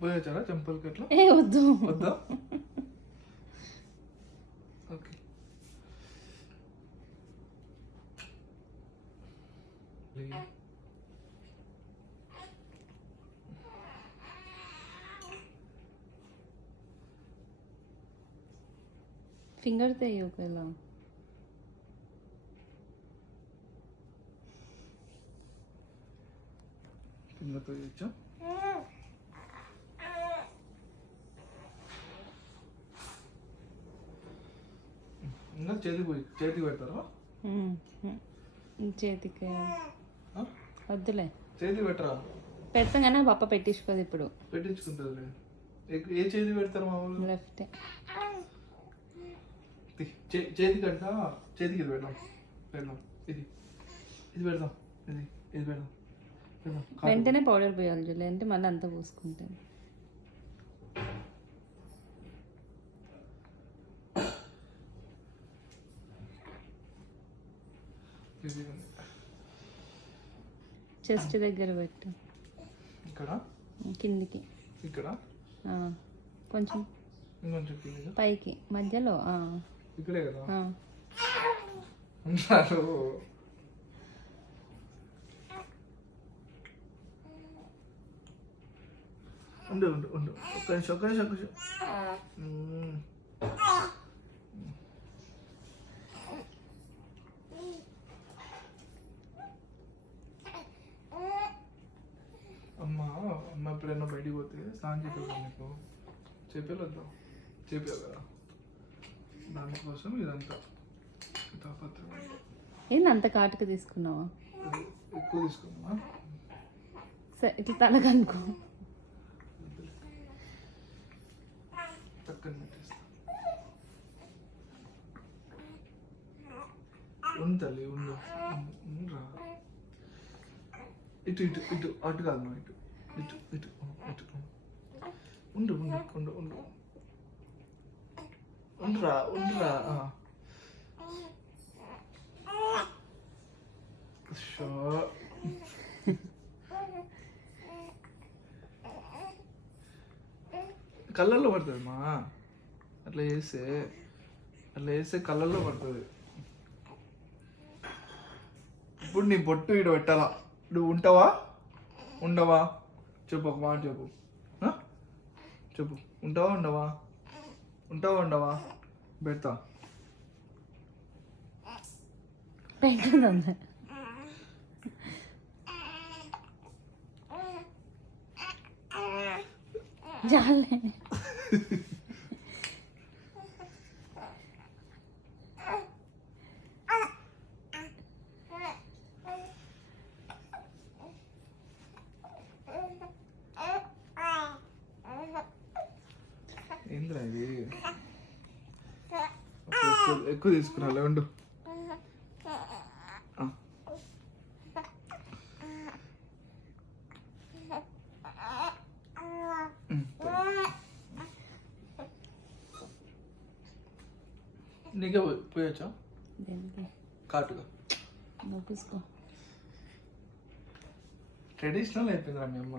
పోయొచ్చారా టెంపుల్కి ఎట్లా? ఏ వద్దు వద్దా? ఓకే. ఫింగర్ తెయ్యి ఒకవేళ. ఫింగర్ పోయొచ్చా? ఇంకా చేతికి పెడతారా? చేతికి వద్దులే. చేతికి పెట్టరా? పెడతాం కానీ పాప పెట్టించుకోదు ఇప్పుడు. పెట్టించుకుంటుంది. ఏ చేతికి పెడతారు మామూలుగా? లెఫ్ట్. చేతికి అంట, చేతికి ఇది పెడదాం. ఇది పెడదాం. ఇది పెడదాం. వెంటనే పౌడర్ పోయాలి చూడలే అంటే మళ్ళీ అంతా పూసుకుంటాను. చెస్ట్ దగ్గర పెట్టు. ఇక్కడ కిందికి. ఇక్కడ కొంచెం పైకి మధ్యలో. ఇక్కడే కదా ఉండు ఒక్క నిమిషం. అమ్మ ఎప్పుడైనా బయటికి పోతే స్నానం చెప్పేది నీకు చెప్పేది చెప్పావు కదా, దానికోసం ఇదంతా తాపత్రం. ఏంది అంత కాటుకు తీసుకున్నావా? ఎక్కువ తీసుకున్నా. సరే ఇట్లా తలకనుకో. పక్కన పెట్టేస్తా. ఉండాలి ఉండరా. ఇటు అటు కాదు, నువ్వు ఇటు ఉండు ఉండరా. కళ్ళల్లో పడుతుంది మా, అట్లా చేస్తే కళ్ళల్లో పడుతుంది. ఇప్పుడు నీ బొట్టు ఇటు పెట్టాలా? నువ్వు ఉంటావా ఉండవా? చెప్పు, ఒక మాట చెప్పు. ఉంటావా ఉండవా? పెడతా. జాలే. ఏంద్రా ఇది? ఎక్కువ తీసుకురాలే, ఉండు. నీకే పోయొచ్చా కాటుగా? పూసుకో. ట్రెడిషనల్ అయిపోయిందిరా మీ అమ్మ.